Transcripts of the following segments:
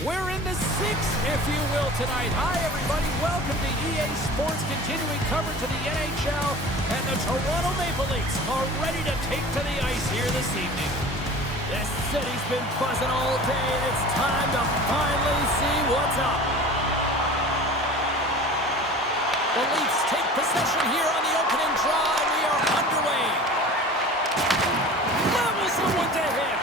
We're in the sixth, if you will, tonight. Hi, everybody. Welcome to EA Sports, continuing coverage of the NHL, and the Toronto Maple Leafs are ready to take to the ice here this evening. This city's been buzzing all day, and it's time to finally see what's up. The Leafs take possession here on the opening draw, and we are underway. Levels someone to hit.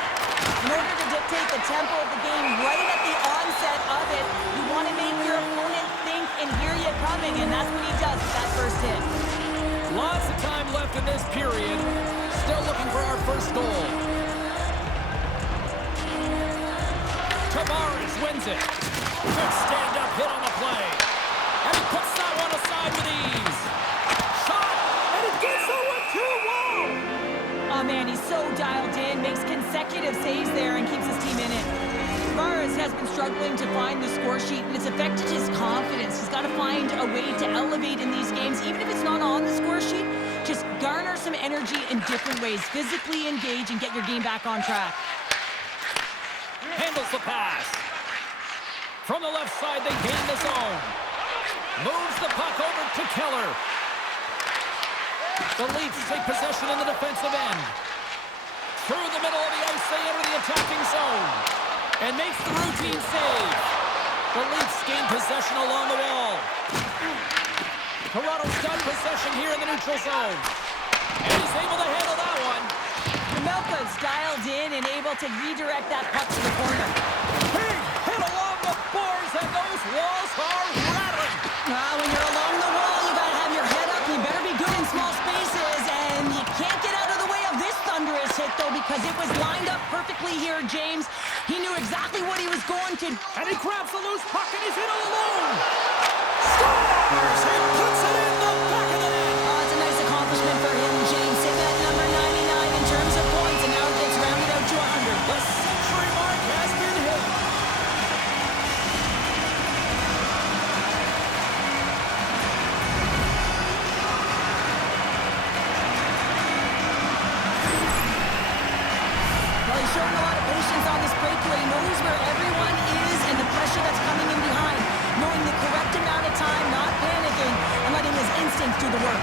In order to dictate the tempo of the game right at the onset of it, you want to make your opponent think and hear you coming, and that's what he does with that first hit. Lots of time left in this period. Still looking for our first goal. Tavares wins it. Good stand-up hit on the play. And he puts that one aside with ease. Shot, and it gets over 2-1. Oh, man, he's so dialed in, makes consecutive saves there, and keeps his team in it. Tavares has been struggling to find the score sheet, and it's affected his confidence. He's got to find a way to elevate in these games, even if it's not on the score sheet. Just garner some energy in different ways. Physically engage and get your game back on track. Handles the pass. From the left side, they gain the zone. Moves the puck over to Keller. The Leafs take possession in the defensive end. Through the middle of the ice, they enter the attacking zone. And makes the routine save. The Leafs gain possession along the wall. Toronto's got possession here in the neutral zone. And he's able to handle that one. Melka's dialed in and able to redirect that puck to the corner. Big hit along the boards, and those walls are rattling. When you're along the wall, you got to have your head up. You better be good in small spaces, and you can't get out of the way of this thunderous hit, though, because it was lined up perfectly here, James. He knew exactly what he was going to. And he grabs the loose puck, and he's in all alone. Scores! He puts it in the back of the net. Oh, it's a nice accomplishment for him, James. Sitting at number 99 in terms of points, and now it gets rounded out to 100. The century mark has been hit. Well, he's showing a lot of patience on this breakaway. He knows where everyone is and the pressure that's coming in behind. Knowing the correct amount of time, not panicking, and letting his instincts do the work.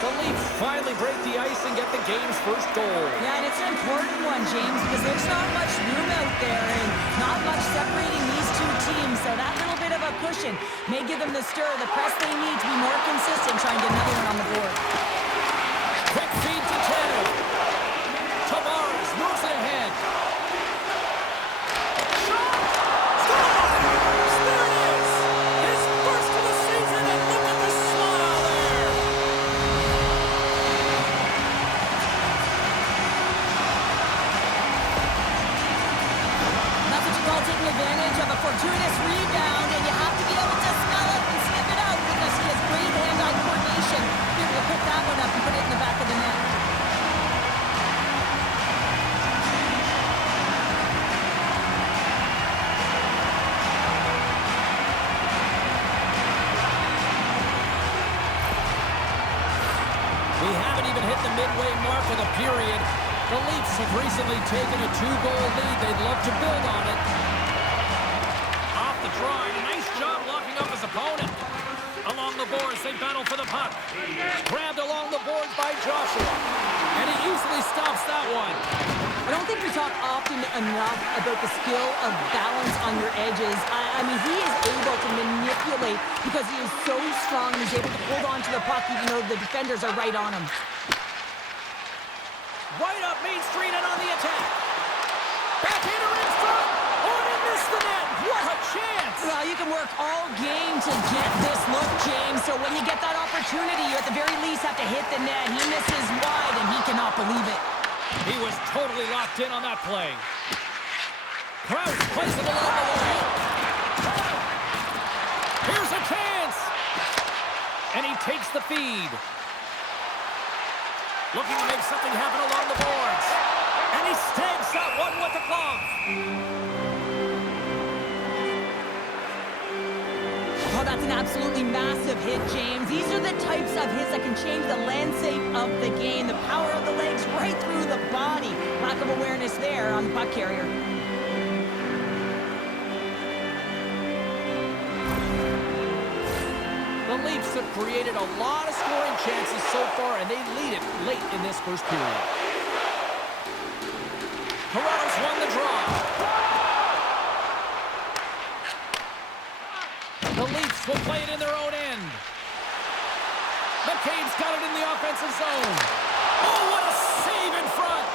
The Leafs finally break the ice and get the game's first goal. Yeah, and it's an important one, James, because there's not much room out there and not much separating these two teams. So that little bit of a cushion may give them the stir, the press they need to be more consistent, try and get another one on the board. Quick feed to Tanner. Tavares moves it ahead. Shot! Scores! There it is! His first of the season, and look at the smile there! That's what you call taking advantage of a fortuitous rebound, and you have to be able to smell it and sniff it out because he has great hand-eye coordination to be able to pick that one up and put it in the back of the net. We haven't even hit the midway mark of the period. The Leafs have recently taken a 2-goal lead. They'd love to build on it. Off the draw, and a nice job locking up his opponent. Along the boards, they battle for the puck. Grabbed along the boards by Joshua. And he easily stops that one. I don't think we talk often enough about the skill of balance on your edges. I mean, he is able to manipulate because he is so strong. He's able to hold on to the puck even though the defenders are right on him. Right up Main Street and on the attack. Backhander in front. Oh, and he missed the net. What a chance. Well, you can work all game to get this look, James. So when you get that opportunity, you at the very least have to hit the net. He misses wide, and he cannot believe it. He was totally locked in on that play. Krause plays it along the wall. Here's a chance. And he takes the feed. Looking to make something happen along the boards. And he snags that one with the glove. an absolutely massive hit, James. These are the types of hits that can change the landscape of the game. The power of the legs right through the body. Lack of awareness there on the puck carrier. The Leafs have created a lot of scoring chances so far, and they lead it late in this first period. Toronto's won the draw. The Leafs will play it in their own end. McCabe's got it in the offensive zone. Oh, what a save in front!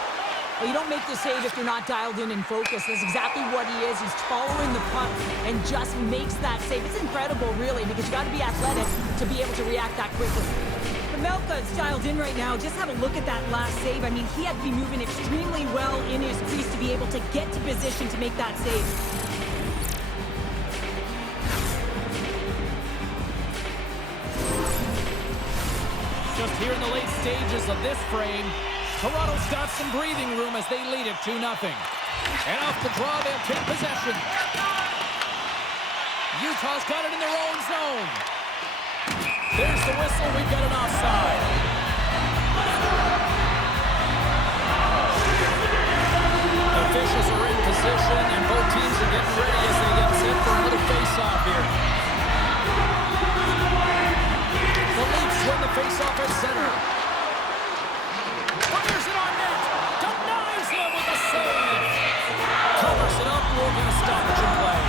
Well, you don't make the save if you're not dialed in and focused. That's exactly what he is. He's following the puck and just makes that save. It's incredible, really, because you got to be athletic to be able to react that quickly. Pamelka is dialed in right now. Just have a look at that last save. I mean, he had to be moving extremely well in his crease to be able to get to position to make that save. Just here in the late stages of this frame, Toronto's got some breathing room as they lead it 2-0. And off the draw, they'll take possession. Utah's got it in their own zone. There's the whistle. We've got an offside. Officials are in position, and both teams are getting ready as they get set for a little face-off here. The Leafs win the face-off at center. Fires it on net. Denies him with a save. Covers it up. We're going to stoppage and play.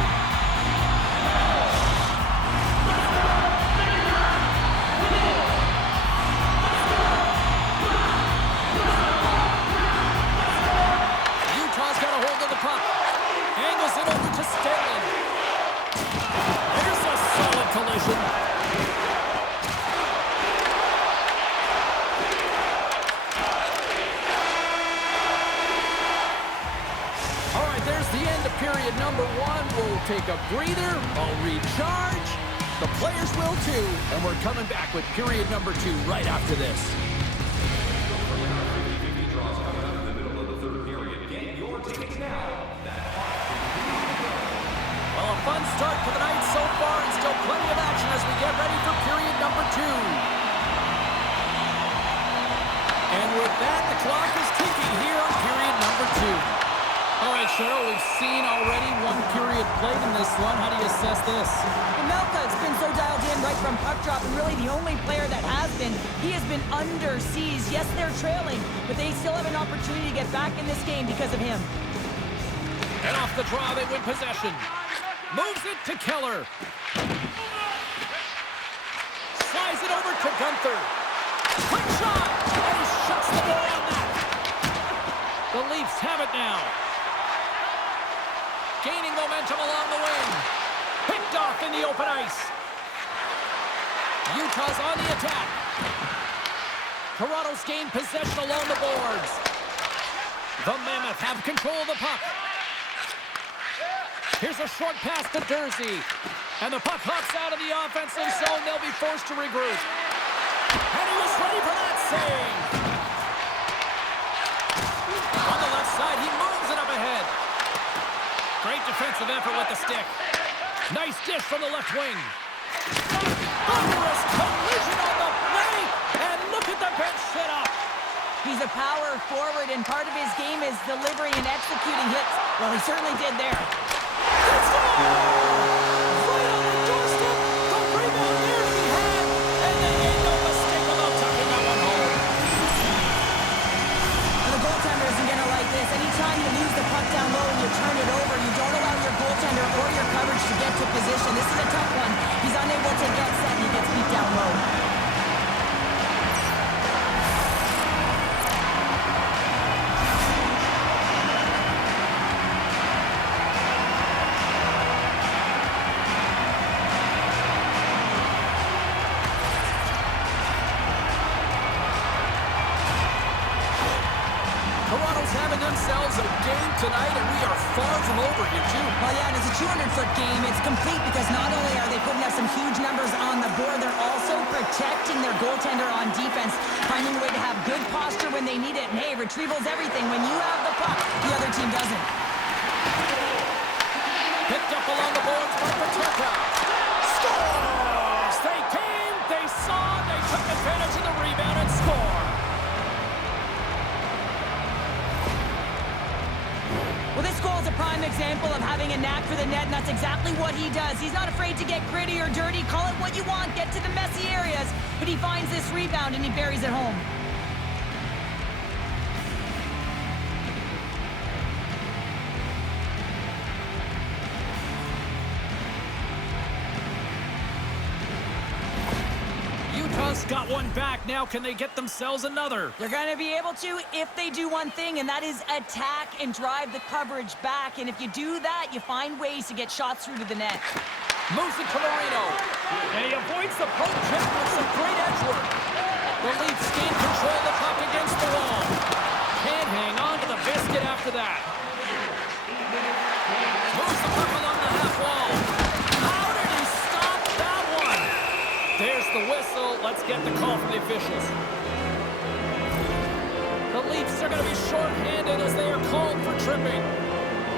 Utah's got a hold of the puck. Angles it over to Stanley. There's a solid collision. Period number one. We'll take a breather. I'll recharge. The players will too. And we're coming back with period number two right after this. Well, a fun start to the night so far, and still plenty of action as we get ready for period number two. And with that, the clock is ticking here on period number two. All right, Cheryl, we've seen already one period played in this one. How do you assess this? Pamelka has been so dialed in right from puck drop, and really the only player that has been. He has been under siege. Yes, they're trailing, but they still have an opportunity to get back in this game because of him. And off the draw, they win possession. Moves it to Keller. Slides it over to Gunther. Quick shot, and he shuts the door on that. The Leafs have it now. Gaining momentum along the wing. Picked off in the open ice. Utah's on the attack. Toronto's gained possession along the boards. The Mammoth have control of the puck. Here's a short pass to Dursey. And the puck hops out of the offensive zone. They'll be forced to regroup. And he was ready for that save. On the left side, he moves it up ahead. Great defensive effort with the stick. Nice dish from the left wing. Thunderous collision on the play, and look at the bench set up. He's a power forward, and part of his game is delivering and executing hits. Well, he certainly did there. Let's go! Right on the doorstep. The rebound there to be had, and they made no mistake about tucking that one home. And the goaltender isn't going to like this. Anytime you lose the puck down low and you turn it over, you don't allow your goaltender or your coverage to get to position. This is a tough one. He's unable to get set, and he gets beat down low. Themselves a game tonight, and we are far from over here, too. Well, yeah, and it's a 200-foot game. It's complete because not only are they putting up some huge numbers on the board, they're also protecting their goaltender on defense, finding a way to have good posture when they need it. And, hey, retrieval's everything. When you have the puck, the other team doesn't. Picked up along the boards by Paterka. Score! capable of having a knack for the net, and that's exactly what he does. He's not afraid to get gritty or dirty. Call it what you want. Get to the messy areas. But he finds this rebound, and he buries it home. Utah's got one back. Now can they get themselves another? They're going to be able to if they do one thing, and that is attack and drive the coverage back. And if you do that, you find ways to get shots through to the net. Moves it to Marino. And he avoids the poke check with some great edge work. The Leafs gain control the puck against the wall. Can't hang on to the biscuit after that. Moves the puck along the half wall. How did he stop that one? There's the whistle. Let's get the call from the officials. The Leafs are going to be shorthanded as they are called for tripping.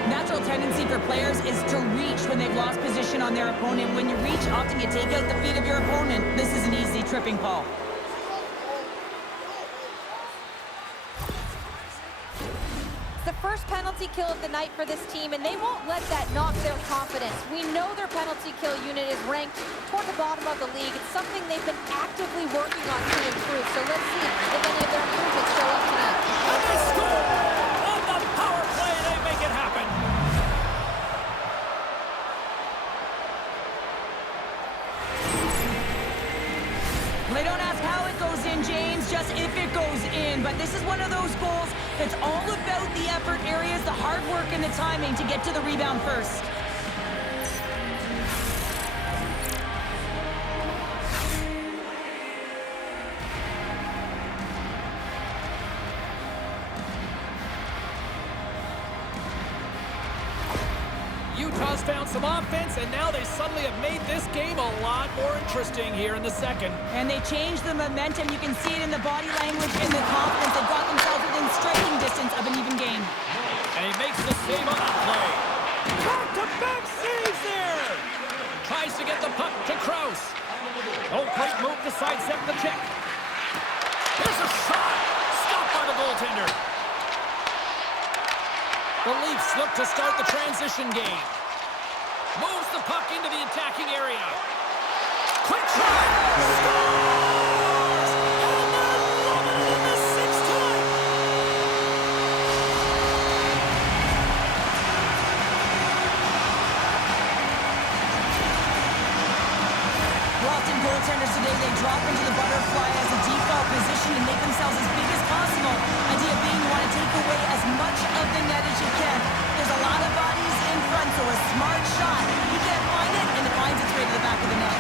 Natural tendency for players is to reach when they've lost position on their opponent. When you reach, often you take out the feet of your opponent. This is an easy tripping call. The first penalty kill of the night for this team, and they won't let that knock their confidence. We know their penalty kill unit is ranked toward the bottom of the league. It's something they've been actively working on to improve. So let's see if any of their improvements show up tonight. And they score! On the power play, they make it happen. They don't ask how it goes in, James, just if it goes in. But this is one of those goals that's all about the effort areas, the hard work and the timing to get to the rebound first. Utah's found some offense, and now they suddenly have made this game a lot more interesting here in the second. And they changed the momentum. You can see it in the body language and the confidence. They've got themselves within striking distance of an even game. And he makes the save on that play. Back-to-back saves there! Tries to get the puck to Krause. Oh, great move to sidestep the check. Here's a shot! Stopped by the goaltender. The Leafs look to start the transition game. Moves the puck into the attacking area. Quick shot! Scores! And they're loving it in the sixth time! Often goaltenders today, they drop into the butterfly as a default position and make themselves as big as possible. Idea being you want to take away as much of the net as you can. There's a lot of bodies in front, so a smart shot. You can't find it, and it finds its way to the back of the net.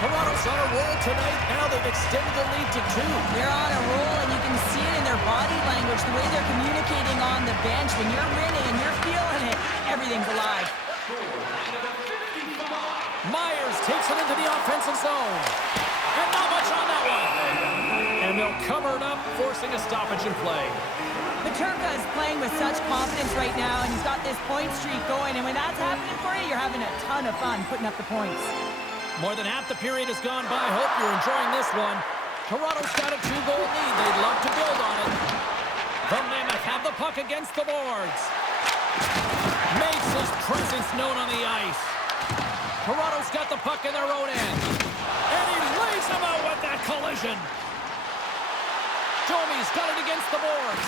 Toronto's on a roll tonight. Now they've extended the lead to 2. They're on a roll, and you can see it in their body language, the way they're communicating on the bench. When you're winning and you're feeling it, everything's alive. Myers takes it into the offensive zone. And not much on that one. And they'll cover it up, forcing a stoppage in play. Peterka is playing with such confidence right now, and he's got this point streak going. And when that's happening for you, you're having a ton of fun putting up the points. More than half the period has gone by. Hope you're enjoying this one. Toronto's got a 2-goal lead. They'd love to build on it. The Mammoth have the puck against the boards. Makes his presence known on the ice. Toronto's got the puck in their own end. And he lays them out with that collision. Domi's got it against the boards.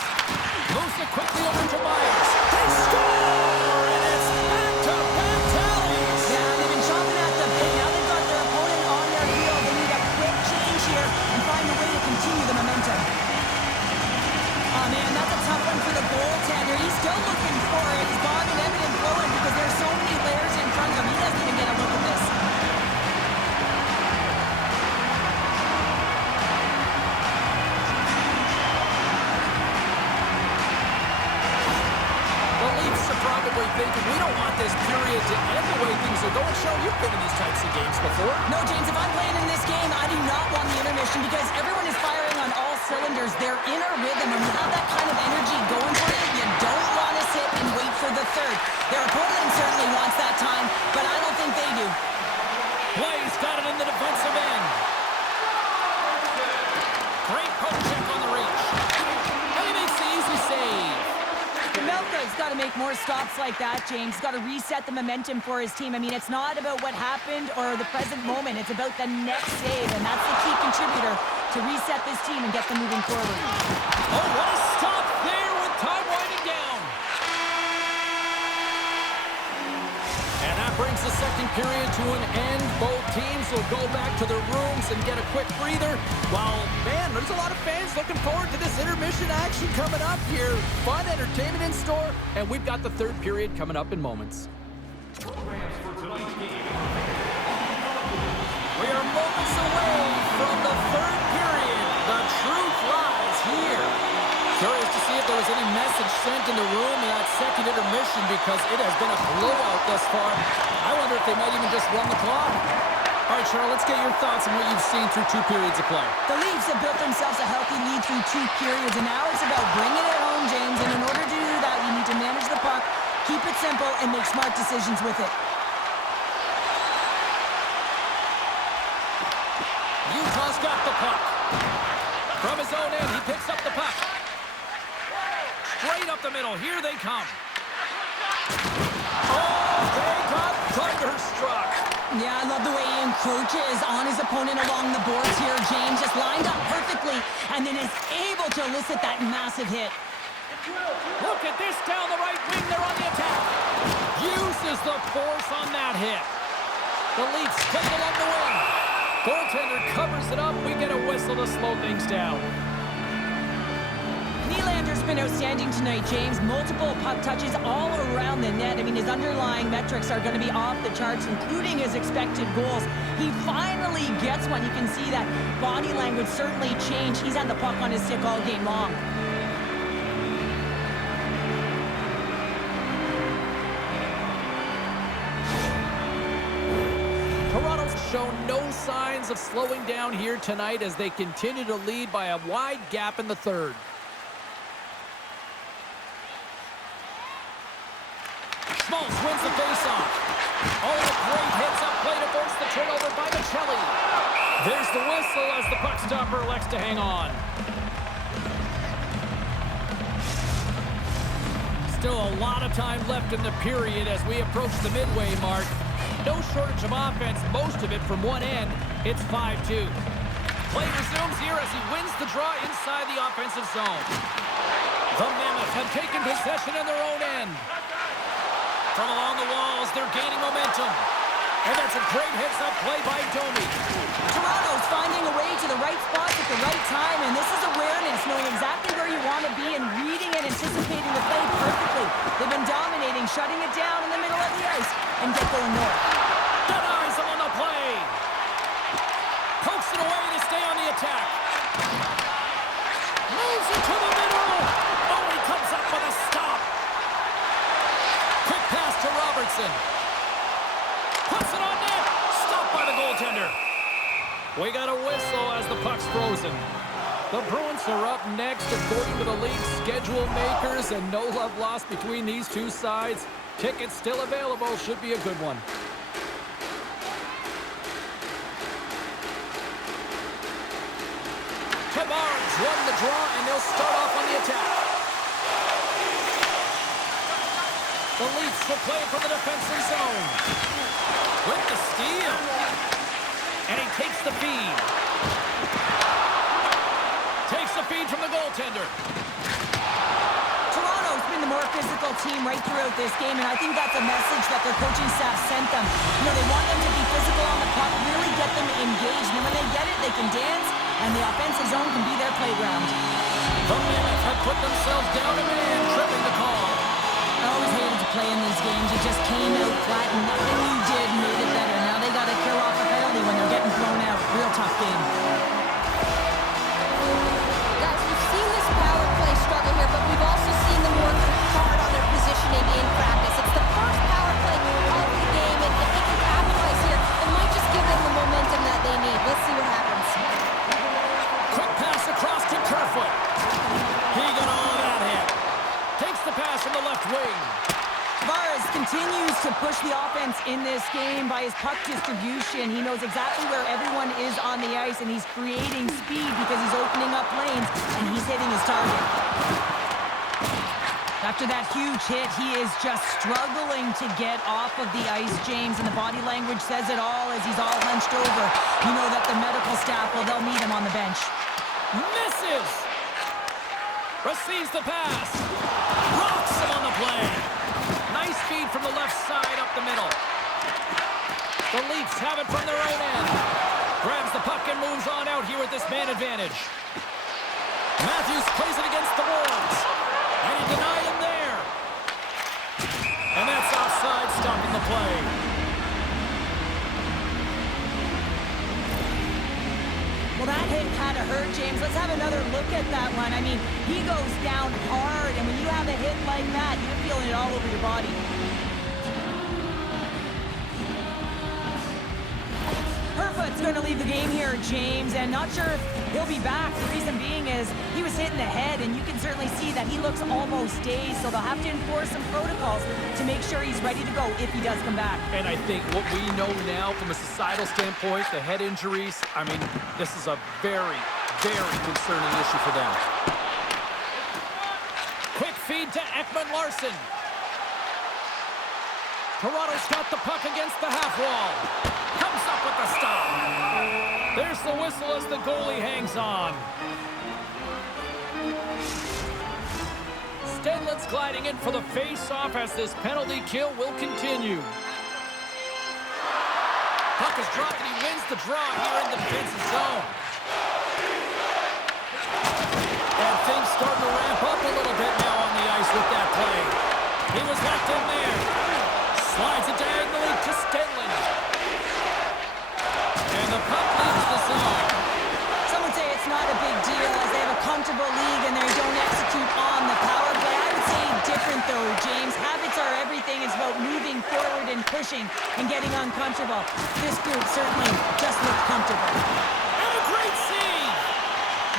Moves it quickly over to Myers. They score! And it's back-to-back tallies. Yeah, they've been chomping at the bit. Now they've got their opponent on their heel. They need a quick change here and find a way to continue the momentum. Oh, man, that's a tough one for the goaltender. He's still looking for it. He's bobbing, ebbing, and flowing because there's so many layers in front of him. He doesn't even get a look at this. The Leafs are probably thinking, we don't want this period to end the way things are going. Show, you've been in these types of games before. No, James, if I'm playing in this game, I do not want the intermission because everyone is firing on all cylinders. They're in a rhythm. When you have that kind of energy going for you, you don't want to sit and wait for the third. Their opponent certainly wants that time, but I don't think they do. Play's got it in the defensive end. Belka's got to make more stops like that, James. He's got to reset the momentum for his team. I mean, it's not about what happened or the present moment. It's about the next save, and that's the key contributor to reset this team and get them moving forward. Oh, what a stop there with time winding down. And that brings the second period to an end. Both teams will go back to their rooms and get a quick breather. While, man, there's a lot of fans looking forward to this intermission action coming up here. Fun entertainment in store, and we've got the third period coming up in moments. We are moments away from the third period. The truth lies here. Curious to see if there was any message sent in the room in that second intermission, because it has been a blowout thus far. I wonder if they might even just run the clock. All right, Cheryl, let's get your thoughts on what you've seen through 2 periods of play. The Leafs have built themselves a healthy lead through 2 periods, and now it's about bringing it home, James. And in order to do that, you need to manage the puck, keep it simple, and make smart decisions with it. Utah's got the puck. From his own end, he picks up the puck. Straight up the middle. Here they come. Oh, they got thunderstruck. Yeah, I love the way he encroaches on his opponent along the boards here. James just lined up perfectly and then is able to elicit that massive hit. Look at this down the right wing. They're on the attack. Uses the force on that hit. The Leafs take it along the wing. Goaltender covers it up. We get a whistle to slow things down. Nylander's been outstanding tonight, James. Multiple puck touches all around the net. I mean, his underlying metrics are going to be off the charts, including his expected goals. He finally gets one. You can see that body language certainly changed. He's had the puck on his stick all game long. Toronto's shown no signs of slowing down here tonight as they continue to lead by a wide gap in the third. Schmaltz wins the faceoff. Oh, a great hits up play to force the turnover by Chel. There's the whistle as the puck stopper elects to hang on. Still a lot of time left in the period as we approach the midway mark. No shortage of offense, most of it from one end. It's 5-2. Play resumes here as he wins the draw inside the offensive zone. The Mammoths have taken possession in their own end. From along the walls, they're gaining momentum. And that's a great hits-up play by Domi. Toronto's finding a way to the right spots at the right time, and this is awareness, knowing exactly where you want to be and reading and anticipating the play perfectly. They've been dominating, shutting it down in the middle of the ice, and get going north. Denies him on the play. Pokes it away to stay on the attack. Moves it to the middle. Oh, he comes up with a stop. Quick pass to Robertson. Puts it on net. Stopped by the goaltender. We got a whistle as the puck's frozen. The Bruins are up next according to the league's schedule makers, and no love lost between these two sides. Tickets still available. Should be a good one. Tavares won the draw, and they'll start off on the attack. The Leafs will play from the defensive zone. With the steal. And he takes the feed. Takes the feed from the goaltender. Toronto's been the more physical team right throughout this game, and I think that's a message that their coaching staff sent them. You know, they want them to be physical on the puck, really get them engaged, and then when they get it, they can dance, and the offensive zone can be their playground. The Mammoths have put themselves down a man, tripping the call. I always hated to play in these games. It just came out flat, and nothing you did made it better. Now they got to kill off a penalty when they're getting thrown out. Real tough game. Guys, we've seen this power play struggle here, but we've also seen them work hard on their positioning in practice. It's the first power play of the game, and if they can capitalize here, it might just give them the momentum that they need. Let's see what happens. Quick pass across to Kerfoot. He got all of that hit. Takes the pass from the left wing. Tavares continues to push the offense in this game by his puck distribution. He knows exactly where everyone is on the ice, and he's creating speed because he's opening up lanes, and he's hitting his target. After that huge hit, he is just struggling to get off of the ice, James, and the body language says it all as he's all hunched over. You know that the medical staff, well, they'll meet him on the bench. Misses! Receives the pass. Rocks him on the play. Nice feed from the left side up the middle. The Leafs have it from their own end. Grabs the puck and moves on out here with this man advantage. Matthews plays it against the boards. And he denied him there. And that's offside, stopping the play. Well, that hit had to hurt, James. Let's have another look at that one. I mean, he goes down hard, and when you have a hit like that, you're feeling it all over your body. Herfoot's going to leave the game here, James, and not sure if he'll be back. The reason being is he was hit in the head, and you can certainly see that he looks almost dazed, so they'll have to enforce some protocols to make sure he's ready to go if he does come back. And I think what we know now from a societal standpoint, the head injuries, I mean, this is a very, very concerning issue for them. Quick feed to Ekman-Larsson. Toronto's got the puck against the half wall. Comes up with the stop. There's the whistle as the goalie hangs on. Stenlin's gliding in for the face-off as this penalty kill will continue. Puck is dropped and he wins the draw here in the defensive zone. And things starting to ramp up a little bit now on the ice with that play. He was locked in there. Slides it diagonally to Stenlin. And the puck leaves the zone. Some would say it's not a big deal as they have a comfortable league and they don't execute on the power play. I would say different though, James. Habits are everything. It's about moving forward and pushing and getting uncomfortable. This group certainly just looks comfortable. And a great save!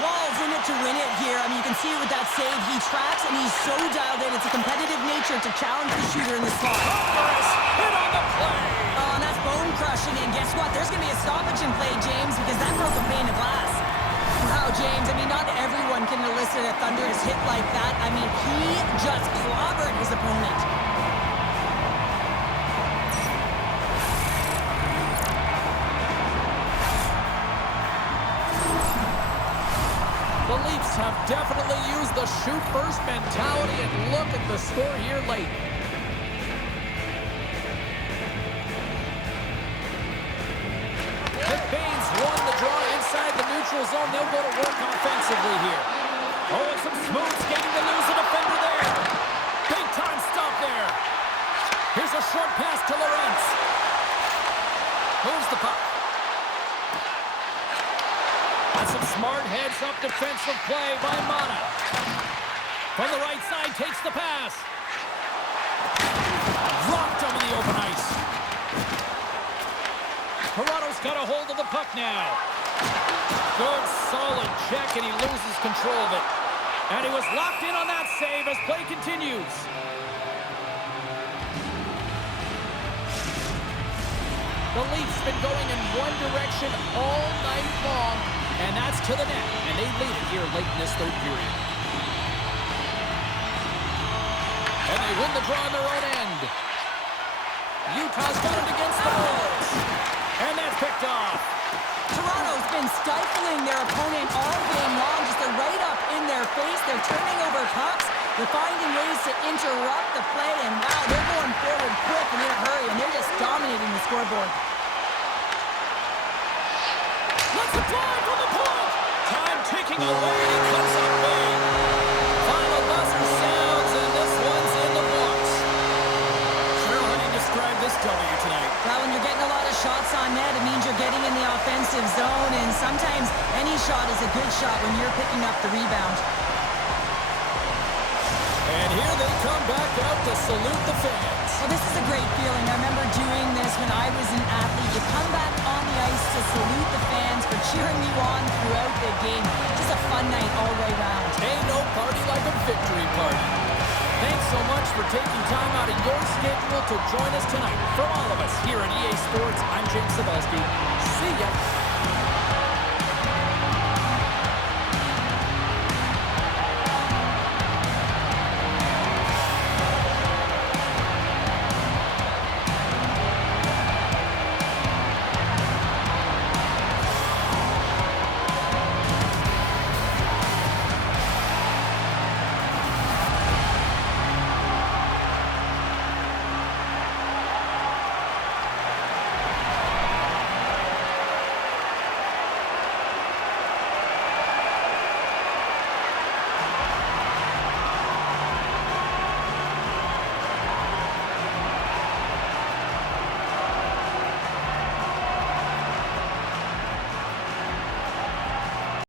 Wall's in it to win it here. I mean, you can see with that save, he tracks and he's so dialed in. It's a competitive nature to challenge the shooter in the slot. Hit on the play! Oh, and that's bone crushing. And guess what? There's going to be a stoppage in play, James, because that broke a pane of glass. Wow, James, I mean, not everyone can elicit a thunderous hit like that. I mean, he just clobbered his opponent. The Leafs have definitely used the shoot-first mentality, and look at the score here late. McBain's won the draw inside the neutral zone. They'll go to work offensively here. Oh, and some smooth skating to lose a defender there. Big-time stop there. Here's a short pass to Lorentz. Moves the puck. And some smart heads-up defensive play by Mana. From the right side, takes the pass. Rocked over the open ice. Toronto's got a hold of the puck now. Good, solid check, and he loses control of it. And he was locked in on that save as play continues. The Leafs been going in one direction all night long, and that's to the net, and they lead it here late in this third period. And they win the draw on their own end. Utah's got it against the Bulls. And that's picked off. Toronto's been stifling their opponent all game long. Just they're right up in their face. They're turning over pucks. They're finding ways to interrupt the play. And wow, they're going forward quick and in a hurry. And they're just dominating the scoreboard. Let's apply from the point. Time ticking away. And it comes up big. Final buzzer sounds, and this one's in the books. Cheryl, how do you describe this W tonight? Well, when you're getting a lot of shots on net, it means you're getting in the offensive zone, and sometimes any shot is a good shot when you're picking up the rebound. And here they come back out to salute the fans. Well, this is a great feeling. I remember doing this when I was an athlete. You come back on the ice to salute the fans for cheering you on throughout the game. Just a fun night all the way around. Ain't no party like a victory party. Thanks so much for taking time out of your schedule to join us tonight. For all of us here at EA Sports, I'm James Cebulski. See ya.